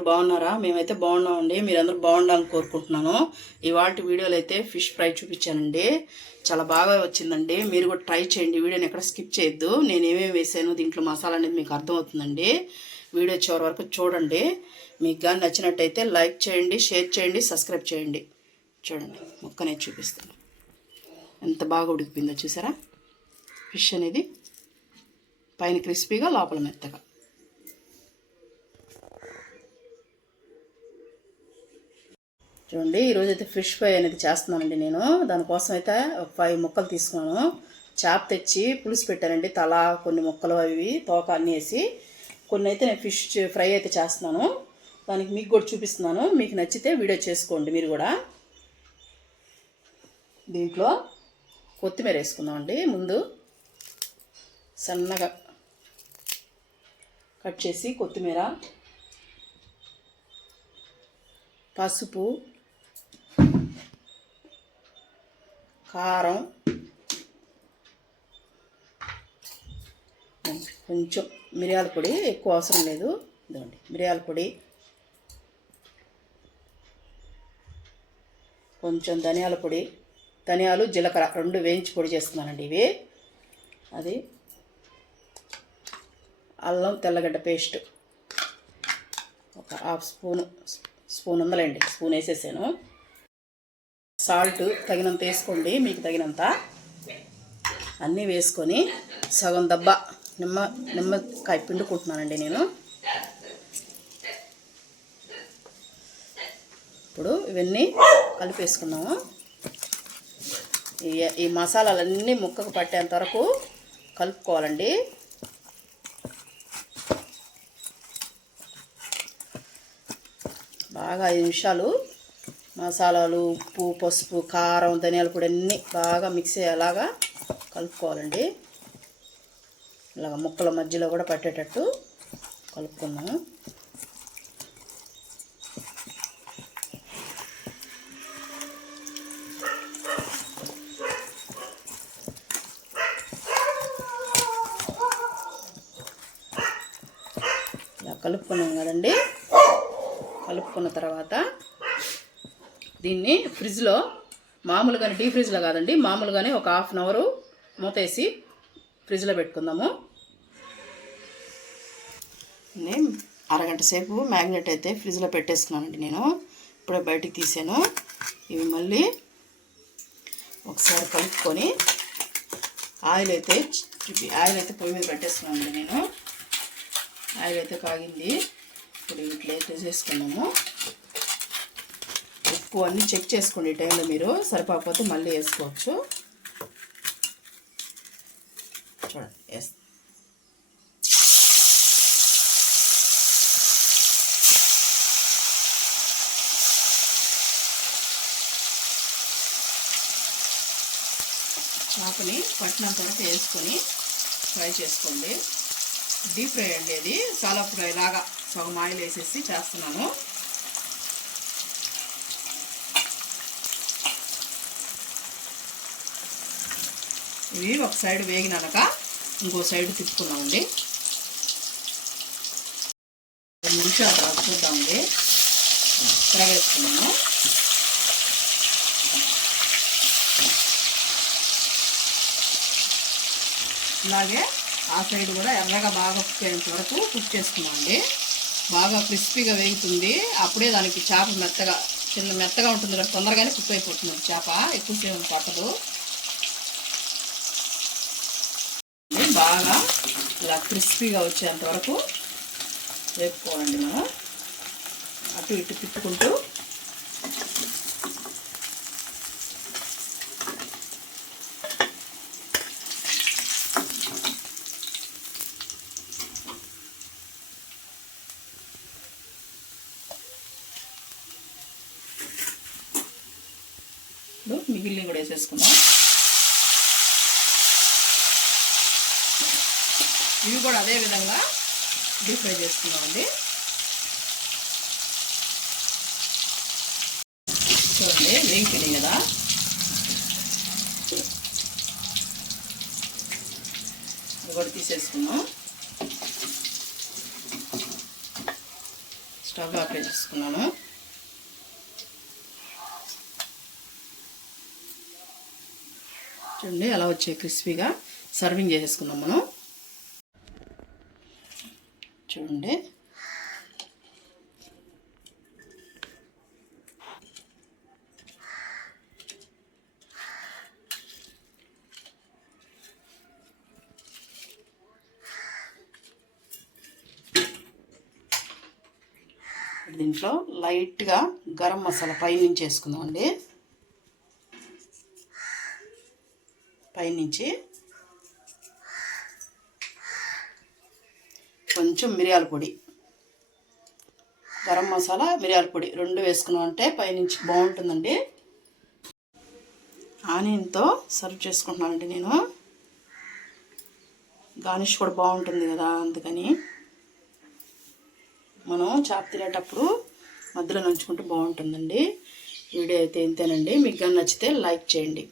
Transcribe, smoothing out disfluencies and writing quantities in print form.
అందరూ బాగున్నారా? మేమైతే బాగున్నామండి. మీరందరూ బాగుండాలని కోరుకుంటున్నాను. ఇవాల్టి వీడియోలో అయితే ఫిష్ ఫ్రై చూపించానండి. చాలా బాగా వచ్చిందండి. మీరు కూడా ట్రై చేయండి. వీడియోని ఎక్కడ స్కిప్ చేయొద్దు. నేను ఏమేమి వేసాను దీంట్లో మసాలా అనేది మీకు అర్థమవుతుందండి. వీడియో చివరి వరకు చూడండి. మీకు కానీ నచ్చినట్టయితే లైక్ చేయండి, షేర్ చేయండి, సబ్స్క్రైబ్ చేయండి. చూడండి ముక్కనే చూపిస్తాను. ఎంత బాగా ఉడికిపోయిందో చూసారా? ఫిష్ అనేది పైన క్రిస్పీగా లోపల మెత్తగా. చూడండి ఈరోజు అయితే ఫిష్ ఫ్రై అనేది చేస్తున్నానండి. నేను దానికోసం అయితే ఒక 5 ముక్కలు తీసుకున్నాను. చేప తెచ్చి పులుసు పెట్టానండి. తల కొన్ని ముక్కలు అవి తోక అన్నీ వేసి కొన్ని అయితే నేను ఫిష్ ఫ్రై అయితే చేస్తున్నాను. దానికి మీకు కూడా చూపిస్తున్నాను. మీకు నచ్చితే వీడియో చేసుకోండి మీరు కూడా. దీంట్లో కొత్తిమీర వేసుకుందామండి. ముందు సన్నగా కట్ చేసి కొత్తిమీర, పసుపు, కారం, కొంచెం మిరియాల పొడి, ఎక్కువ అవసరం లేదు. ఇదండి మిరియాల పొడి, కొంచెం ధనియాల పొడి, ధనియాలు జీలకర్ర 2 వేయించి పొడి చేస్తున్నానండి ఇవి. అది అల్లం తెల్లగడ్డ పేస్ట్ ఒక హాఫ్ స్పూన్ ఉందలేండి, స్పూన్ వేసేసాను. సాల్ట్ తగినంత వేసుకోండి, మీకు తగినంత అన్నీ వేసుకొని సగం దబ్బా నిమ్మకాయ పిండుకుంటున్నానండి నేను. ఇప్పుడు ఇవన్నీ కలిపేసుకున్నాము. ఈ మసాలాలన్నీ ముక్కకు పట్టేంత వరకు కలుపుకోవాలండి. బాగా 5 నిమిషాలు మసాలాలు, ఉప్పు, పసుపు, కారం, ధనియాల పొడి అన్నీ బాగా మిక్స్ అయ్యేలాగా కలుపుకోవాలండి. ఇలాగ ముక్కల మధ్యలో కూడా పట్టేటట్టు కలుపుకున్నాము. ఇలా కలుపుకున్నాం కదండి. కలుపుకున్న తర్వాత దీన్ని ఫ్రిడ్జ్లో మామూలుగానే, డీ ఫ్రిడ్జ్లో కాదండి, మామూలుగానే ఒక హాఫ్ అన్ అవర్ మూతేసి ఫ్రిడ్జ్లో పెట్టుకుందాము. నేను అరగంట సేపు మ్యాగ్నెట్ అయితే ఫ్రిడ్జ్లో పెట్టేసుకున్నానండి. నేను ఇప్పుడే బయటికి తీసాను. ఇవి మళ్ళీ ఒకసారి కలుపుకొని ఆయిల్ అయితే పొయ్యి మీద పెట్టేసుకున్నానండి. నేను ఆయిల్ అయితే కాగింది. ఇప్పుడు వీటిలో అయితే వేసుకున్నాము. ఉప్పు అన్నీ చెక్ చేసుకోండి. ఈ టైంలో మీరు సరిపోకపోతే మళ్ళీ వేసుకోవచ్చు. చూడండి చేపని పట్టినంత వరకు వేసుకొని ఫ్రై చేసుకోండి. డీప్ ఫ్రై అండి, అది చాలా ఫ్రై లాగా సగం ఆయిల్ వేసేసి చేస్తున్నాను. ఇవి ఒక సైడ్ వేగినాక ఇంకో సైడ్ తిప్పుకున్నామండి. 2 నిమిషాలు తర్వాత చూద్దామండి. తిరగేసుకున్నాము. ఇలాగే ఆ సైడ్ కూడా ఎర్రగా బాగా కుక్ అయ్యేంత వరకు కుక్ చేసుకున్నామండి. బాగా క్రిస్పీగా వేగుతుంది. అప్పుడే దానికి చేప మెత్తగా ఉంటుంది కదా, తొందరగానే కుక్ అయిపోతుంది చేప, ఎక్కువసేపు పట్టదు. బాగా ఇలా క్రిస్పీగా వచ్చేంత వరకు వేపుకోవాలండి. మనం అటు ఇటు తిప్పుకుంటూ మిగిలిన కూడా వేసేసుకుందాం. ఇవి కూడా అదే విధంగా డీప్ ఫ్రై చేసుకున్నామండి. చూడండి వేగిపోయినాయి కదా. ఇది కూడా తీసేసుకున్నాం. స్టవ్ ఆపేసుకున్నాను. చూడండి అలా వచ్చే క్రిస్పీగా సర్వింగ్ చేసేసుకుందాం మనం. చూడండి దీంట్లో లైట్గా గరం మసాలా పైనుంచి వేసుకుందామండి. పైనుంచి కొంచెం మిరియాల పొడి, గరం మసాలా, మిరియాల పొడి 2 వేసుకున్నామంటే పైనుంచి బాగుంటుందండి. ఆనియన్తో సర్వ్ చేసుకుంటున్నానండి నేను. గార్నిష్ కూడా బాగుంటుంది కదా, అందుకని మనం చాప్ తినేటప్పుడు మధ్యలో నంచుకుంటే బాగుంటుందండి. వీడియో అయితే ఇంతేనండి. మీకు కానీ నచ్చితే లైక్ చేయండి.